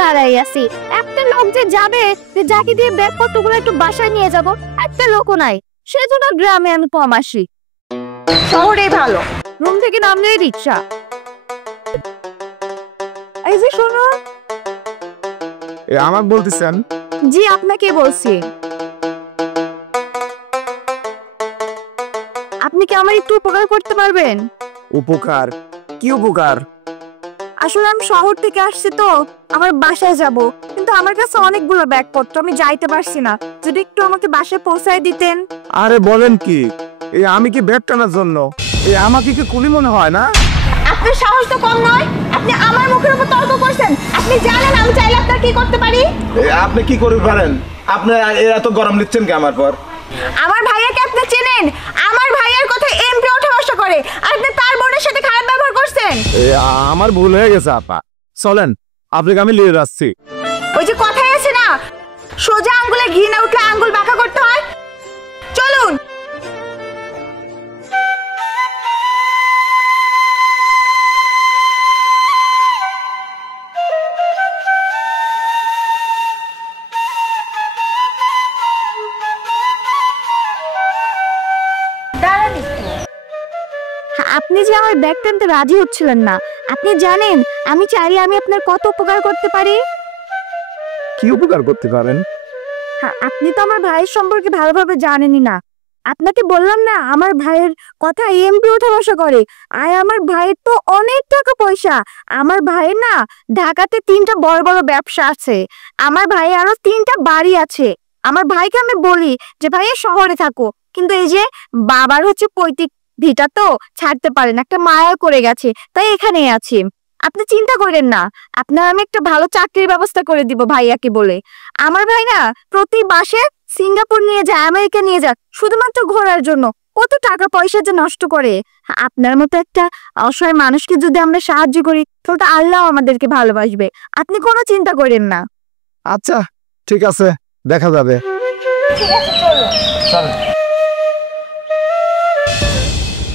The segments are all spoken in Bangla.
দাঁড়াই আছি। একটা লোক যে যাবে, যে যাকে দিয়ে ব্যাগপত্রগুলো একটু বাসায় নিয়ে যাব, একটা লোকও নাই। সেজন্য গ্রামে আমি কম আসি। শহরে ভালো, রুম থেকে নামলেই রিক্সা। এই যে শোনো। আমাকে বলতেছেন? জি, আপনাকে বলছি। আপনি কি আমার একটু উপকার করতে পারবেন? উপকার? কি উপকার? আসলে আমি শহর থেকে আসছি তো, আমার বাসায় যাব, কিন্তু আমার কাছে অনেকগুলো ব্যাগপত্র, আমি যাইতে পারছি না। যদি একটু আমাকে বাসায় পৌঁছায় দিতেন। আরে বলেন কি, আমি কি ব্যাগ টানার জন্য? আমাকে কি কুলি মনে হয় না? আপনার সাহস তো কম নয়, আপনি আমার মুখের উপর তর্ক করছেন। আপনি জানেন আমি চাইলে আপনার কি করতে পারি? আপনি কি করতে পারেন? আপনি এত গরম নিচ্ছেন কি আমার পর? আমার ভাইয়াকে আপনি চেনেন? আমার ভাইয়ার কথা এমপি ওঠা বসা করে, আর আপনি তার বোনের সাথে খারাপ ব্যবহার করছেন। আমার ভুল হয়ে গেছে আপা, চলেন আপনাকে আমি লিয়ে যাচ্ছি। ওই যে কথাই আছে না, সোজা আঙ্গুলে ঘি না উঠলে আঙ্গুল বাঁকা করতে হয়। চলুন। আপনি যে আমার ব্যাগ টানতে রাজি হচ্ছিলেন না, আপনি জানেন আমি চাইলে আমি আপনার কত উপকার করতে পারি। কি উপকার করতে পারেন? আপনি তো আমার ভাইয়ের সম্পর্কে ভালোভাবে জানেনই না। আপনাকে বললাম না, আমার ভাইয়ের কথা এমপি ওঠা বসা করে, আর আমার ভাইয়ের তো অনেক টাকা পয়সা। আমার ভাইয়ের না ঢাকাতে 3টা বড় বড় ব্যবসা আছে। আমার ভাইয়ের আরো 3টা বাড়ি আছে। আমার ভাইকে আমি বলি যে ভাইয়া শহরে থাকো, কিন্তু এই যে বাবার হচ্ছে পৈতৃক ভিটা তো ছাড়তে পারেন, একটা মায়া করে গেছে, তাই এখানেই আছি। আপনি চিন্তা করেন না, আপনার আমি একটা ভালো চাকরির ব্যবস্থা করে দিব ভাইয়াকে বলে। আমার ভাই না প্রতি মাসে সিঙ্গাপুর নিয়ে যায়, আমেরিকা নিয়ে যায়, শুধুমাত্র ঘোরার জন্য। কত টাকা পয়সা যে নষ্ট করে। আপনার মতো একটা অসহায় মানুষকে যদি আমরা সাহায্য করি, তাহলে তো আল্লাহ আমাদেরকে ভালোবাসবে। আপনি কোনো চিন্তা করেন না। আচ্ছা ঠিক আছে, দেখা যাবে।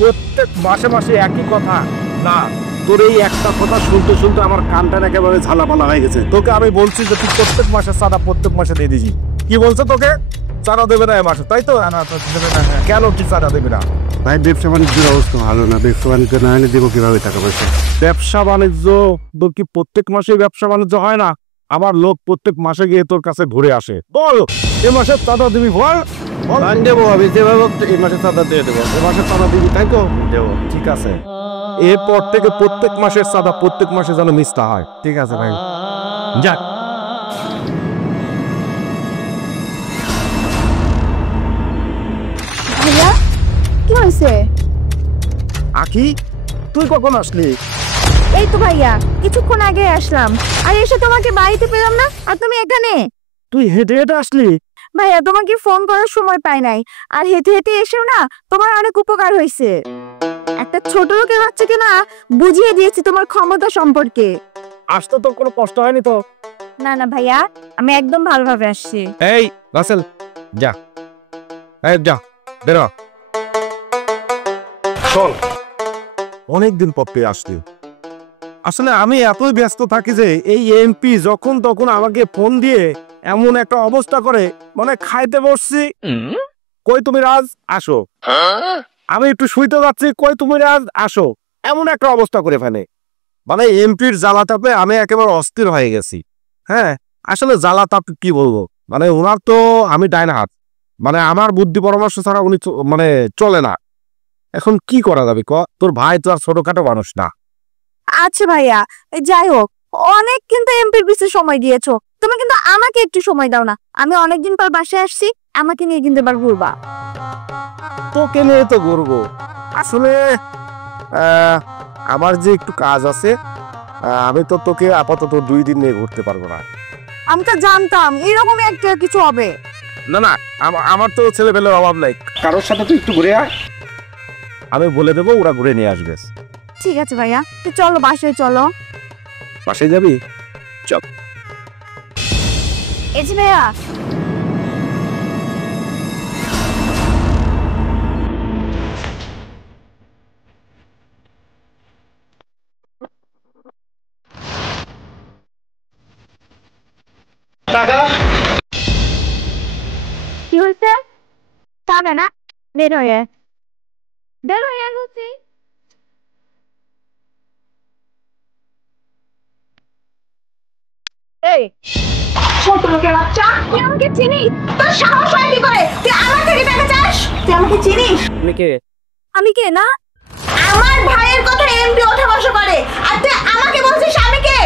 প্রত্যেক মাসে মাসে একই কথা না, তোর এই একটা কথা শুনতে শুনতে আমার কানটা একেবারে ঝালাপালা হয়ে গেছে। তোকে আমি বলছি যে তুই প্রত্যেক মাসে চাঁদা প্রত্যেক মাসে দিয়ে দিবি। কি বলছো তোকে? চাঁদা দেবে না এ মাসে, তাই তো? না দেবে না। কেন কি চাঁদা দেবে না? ভাই ব্যবসা বাণিজ্যের অবস্থা ভালো না, ব্যবসা বাণিজ্য না হলে দেবো কিভাবে টাকা পয়সা? ব্যবসা বাণিজ্য তোর কি প্রত্যেক মাসে ব্যবসা বাণিজ্য হয় না? আমার লোক প্রত্যেক মাসে গিয়ে তোর কাছে ঘুরে আসে। বল এ মাসে চাঁদা দিবি, বল। দেবো, আমি যেভাবে এই মাসে চাঁদা দিয়ে দেবো। এ মাসে চাঁদা দিবি, তাই তো? দেবো, ঠিক আছে। এরপর থেকে প্রত্যেক মাসের চাঁদা প্রত্যেক মাসে যেন মিস না হয়। ঠিক আছে ভাই, যাক। ভাইয়া কি হয়েছে? আখি, তুই কখন আসলি? এই তো ভাইয়া কিছুক্ষণ আগে আসলাম, আর এসে তোমাকে বাড়িতে পেলাম না, আর তুমি এখানে। তুই হেঁটে হেঁটে আসলি? ভাইয়া তোমাকে ফোন করার সময় পাই নাই, আর হেঁটে হেঁটে এসেও না তোমার অনেক উপকার হয়েছে। একটা ছোট লোকের বাচ্চাকে না বুঝিয়ে দিয়েছি তোমার ক্ষমতা সম্পর্কে। আসতে তোর কোনো কষ্ট হয়নি তো? না না ভাইয়া, আমি একদম ভালোভাবে আসছি। এই রাসেল, যা, এই যা, বেরো। চল, অনেকদিন পর পেয়ে আসলি। আসলে আমি এতই ব্যস্ত থাকি যে এই এমপি যখন তখন আমাকে ফোন দিয়ে এমন একটা অবস্থা করে, মানে খাইতে বসছি, কই তুমি রাজ আসো, আমি একটু শুইতে যাচ্ছি, কই তুমি রাজ আসো, এমন একটা অবস্থা করে ফেলে। মানে এমপির জ্বালা তাপে আমি একেবারে অস্থির হয়ে গেছি। হ্যাঁ, আসলে জ্বালা তাপ কি বলবো, মানে ওনার তো আমি ডাইনা হাত, মানে আমার বুদ্ধি পরামর্শ ছাড়া উনি মানে চলে না। এখন কি করা যাবে ক? তোর ভাই তো আর ছোটখাটো মানুষ না। আচ্ছা ভাইয়া, যাই হোক, অনেক কিন্তু এমপির পিছে সময় দিয়েছো, তুমি কিন্তু আমাকে একটু সময় দাও না। আমি অনেকদিন পর বাসায় আসছি, আমাকে নিয়ে কিন্তু এবার ঘুরবা। তোকে নিয়ে তো ঘুরবো, আসলে আমার যে একটু কাজ আছে, আমি তো তোকে আপাতত 2 দিন নিয়ে ঘুরতে পারবো না। আমি তো জানতাম এরকমই একটা কিছু হবে। না না, আমার তো ছেলেপেলের অভাব নাই, কারোর সাথে তুই একটু ঘুরে আয়, আমি বলে দেবো, ওরা ঘুরে নিয়ে আসবে। ঠিক আছে ভাইয়া, তো চলো বাসায় চলো। বাসায় যাবি? চল। এই যে ভাইয়া, যাবে না বের হয়ে বলছি এই ছোট লোকের বাচ্চা তুই আমাকে চিনিস তোর সাহস হয় কি করে তুই আমার থেকে টাকা চাস তুই আমাকে চিনিস আমি কে না আমার ভাইয়ের কথা এমপি ওঠা বসা করে আর তুই আমাকে বলছিস আমি কে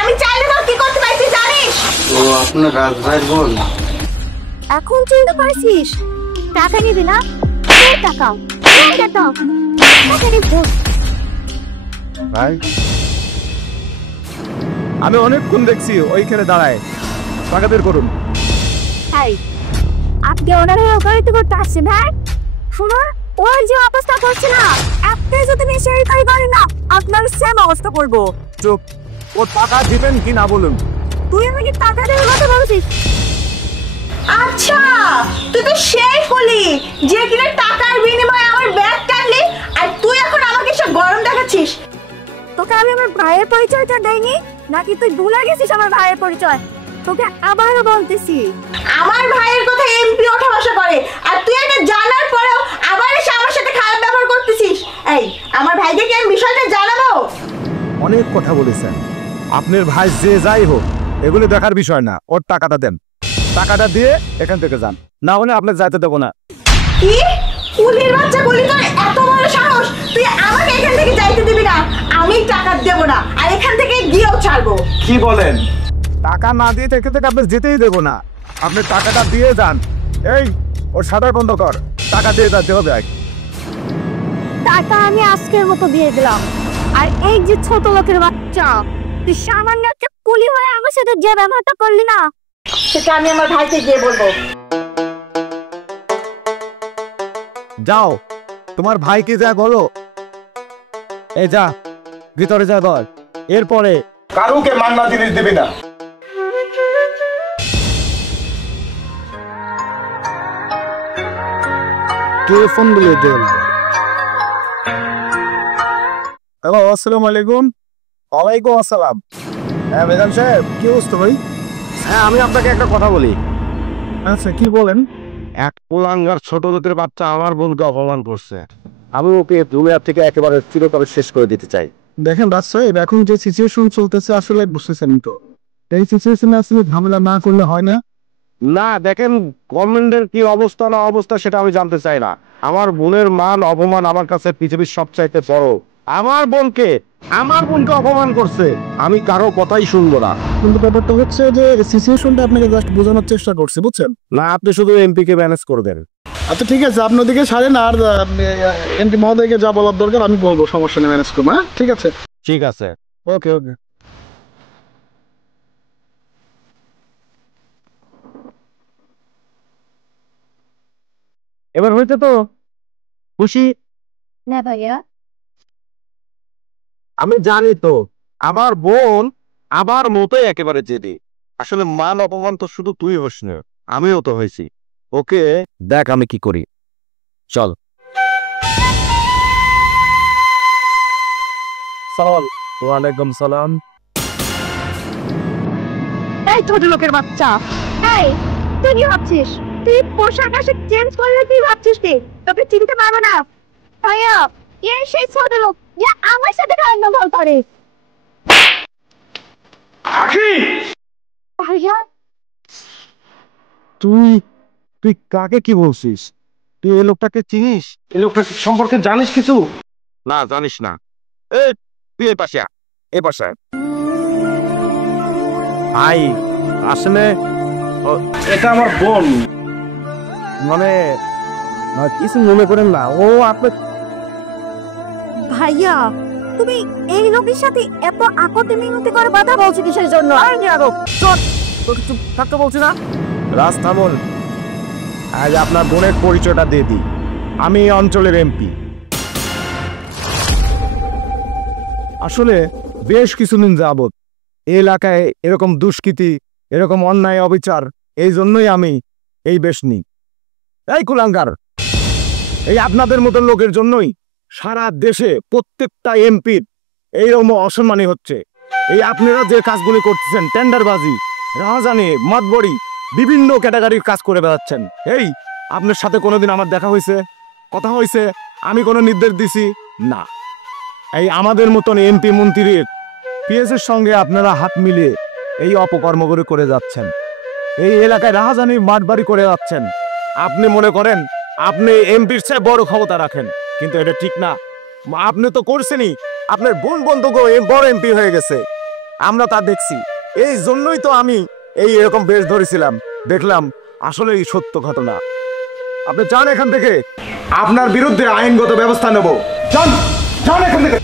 আমি চাইলে তোর কি করতে পারি তুই জানিস ও আপনার রাজভাইয়ের বোন। এখন চিনতে পারছিস টাকা নিবি না টাকা ভাই আমি অনেকক্ষণ দেখছি ওইখানে দাঁড়ায় টাকা বের করুন। আপনি ওনারা অপরাধ করতে আসছেন ভাই শুনুন ওর যে অবস্থা করছে না আপনি যদি নিশ্চয়ই করেন না আপনার সেম অবস্থা করবো। চুপ, ও টাকা দিবেন কি না বলুন। তুই আমাকে টাকা দেওয়ার কথা বলছিস? আচ্ছা তুই তো সেই ফুলি যে কিনা টাকার বিনিময়ে আমার ব্যাগ কাটলি আর তুই এখন আমাকে সব গরম দেখাচ্ছিস। তোকে আমি আমার ভাইয়ের পরিচয়টা দেইনি নাকি তুই ভুলে গেছিস আমার ভাইয়ের পরিচয়? তোকে আবারও বলতেছি আমার ভাইয়ের কথা এমপি ওঠা বসা করে আর তুই এটা জানার পরেও আবার এসে আমার সাথে খারাপ ব্যবহার করতেছিস। এই আমার ভাইকে কি আমি বিষয়টা জানাবো? অনেক কথা বলেছেন, আপনার ভাই যে যাই হোক এগুলো দেখার বিষয় না, ওর টাকাটা দেন। টাকাটা দিয়ে এখান থেকে যান, না হলে আপনাকে যাইতে দেবো না। কি কুলির বাচ্চা বলি তোর এত বড় সাহস তুই আমাকে এখান থেকে যাইতে দিবি না? আমি টাকা দেব না আর এখান থেকে গিয়েও ছাড়বো। কি বলেন? টাকা না দিয়ে এখান থেকে আপনি যেতেই দেবো না, আপনি টাকাটা দিয়ে যান। এই ওর সাঁতার বন্ধ কর, টাকা দিয়ে যেতে হবে। টাকা আমি আজকের মতো দিয়ে দিলাম আর এই যে ছোট লোকের বাচ্চা তুই সামান্য একটা কুলি হয়ে আমার সাথে যে ব্যবহারটা করলি না সেটা আমি আমার ভাইকে গিয়ে বলবো। যাও তোমার ভাইকে যা বলো, এই যা ভিতরে যা বল, এরপরে কারুকে মান্না জিনিস দিবি না। কে ফোন দিলে দেন? হ্যালো, আসসালামু আলাইকুম। ওয়ালাইকুম আসসালাম। হ্যাঁ মেজান সাহেব, কি অবস্থা ভাই? হ্যাঁ আমি আপনাকে একটা কথা বলি। আচ্ছা কি বলেন? এক কুলাঙ্গার ছোট লোকের বাচ্চা আমার বোনকে অপমান করছে, আমি ওকে দুনিয়া থেকে একেবারে চিরতরে শেষ করে দিতে চাই। দেখেন রাজ সাহেব, এখন যে সিচুয়েশন চলতেছে আসলে বুঝতেছেন তো, এই সিচুয়েশনে আসলে ঝামেলা না করলে হয় না। না দেখেন, গভর্নমেন্টের কি অবস্থা না অবস্থা সেটা আমি জানতে চাই না। আমার বোনের মান অপমান আমার কাছে পৃথিবীর সবচাইতে বড়। আমার বোনকে অপমান করছে, আমি কারো কথাই শুনবো না। কিন্তু ব্যাপারটা হচ্ছে যে সিচুয়েশনটা আপনাকে জাস্ট বোঝানোর চেষ্টা করছি, বুঝছেন না? আপনি শুধু এমপি কে ম্যানেজ করবেন। আচ্ছা ঠিক আছে, আপনি ওদিকে ছাড়েন আর এমপি মহোদয়কে যা বলার দরকার আমি বলবো, সমস্যা নেই, ম্যানেজ করবো। হ্যাঁ ঠিক আছে, ঠিক আছে, ওকে ওকে। এবার হয়েছে তো খুশি? না ভাইয়া আমি জানি তো আমার বোন আমার মতোই একেবারে জেদি। আসলে মান অপমান তো শুধু তুই হোস না, আমিও তো হয়েছি। ওকে দেখ আমি কি করি, চল। সালাম। ওয়ালাইকুম সালাম। এই ছোট লোকের বাচ্চা, এই তুই কি ভাবছিস? তুই পোশাক আশাক চেঞ্জ করলে তুই ভাবছিস কি তোকে চিনতে পারবে না? ভাইয়া এই সেই ছোট লোক যে আমার সাথে খারাপ ব্যবহার করে। ভাইয়া তুই তুই কাকে কি বলছিস? তুই এই লোকটাকে চিনিস? এই লোকটা সম্পর্কে জানিস কিছু? না জানিস না। এই তুই এই পাশে এই পাশে ভাই, আসলে এটা আমার বোন, মানে কিছু মনে করেন না, ও আপনার ভাইয়া তুমি এই লোকের সাথে এত আকতে মিনতি করে কথা বলছো কিসের জন্য? আর যাবো চল, তোকে চুপ থাকতে বলছি না? রাজ থামুন, আজ আপনার বোনের পরিচয়টা দিয়ে দিই। আমি এই অঞ্চলের এমপি। আসলে বেশ কিছুদিন যাবত এই এলাকায় এরকম দুষ্কৃতি, এরকম অন্যায় অবিচার, এই জন্যই আমি এই বেশ নিই। এই কুলাঙ্গার, এই আপনাদের মতো লোকের জন্যই সারা দেশে প্রত্যেকটা এমপির এইরকম অসম্মানী হচ্ছে। এই আপনারা যে কাজগুলি করতেছেন, টেন্ডারবাজি, রাহাজানি, মদবড়ি, বিভিন্ন ক্যাটাগরির কাজ করে বেড়াচ্ছেন। এই আপনার সাথে কোনোদিন আমার দেখা হয়েছে, কথা হয়েছে, আমি কোনো নির্দেশ দিছি? না। এই আমাদের মতন এমপি মন্ত্রীর পিএসের সঙ্গে আপনারা হাত মিলিয়ে এই অপকর্মগুলো করে যাচ্ছেন, এই এলাকায় রাহাজানি মাঠবাড়ি করে যাচ্ছেন। আপনি মনে করেন আপনি এমপির চেয়ে বড় ক্ষমতা রাখেন, কিন্তু এটা ঠিক না। আপনি তো করছেনই, আপনার বোন বন্ধুকেও বড় এমপি হয়ে গেছে, আমরা তা দেখছি। এই জন্যই তো আমি এরকম বেশ ধরেছিলাম, দেখলাম আসলে এই সত্য ঘটনা। আপনি যান এখান থেকে, আপনার বিরুদ্ধে আইনগত ব্যবস্থা নেব। যান, যান এখান থেকে।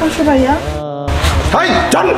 বসো ভাইয়া। যান।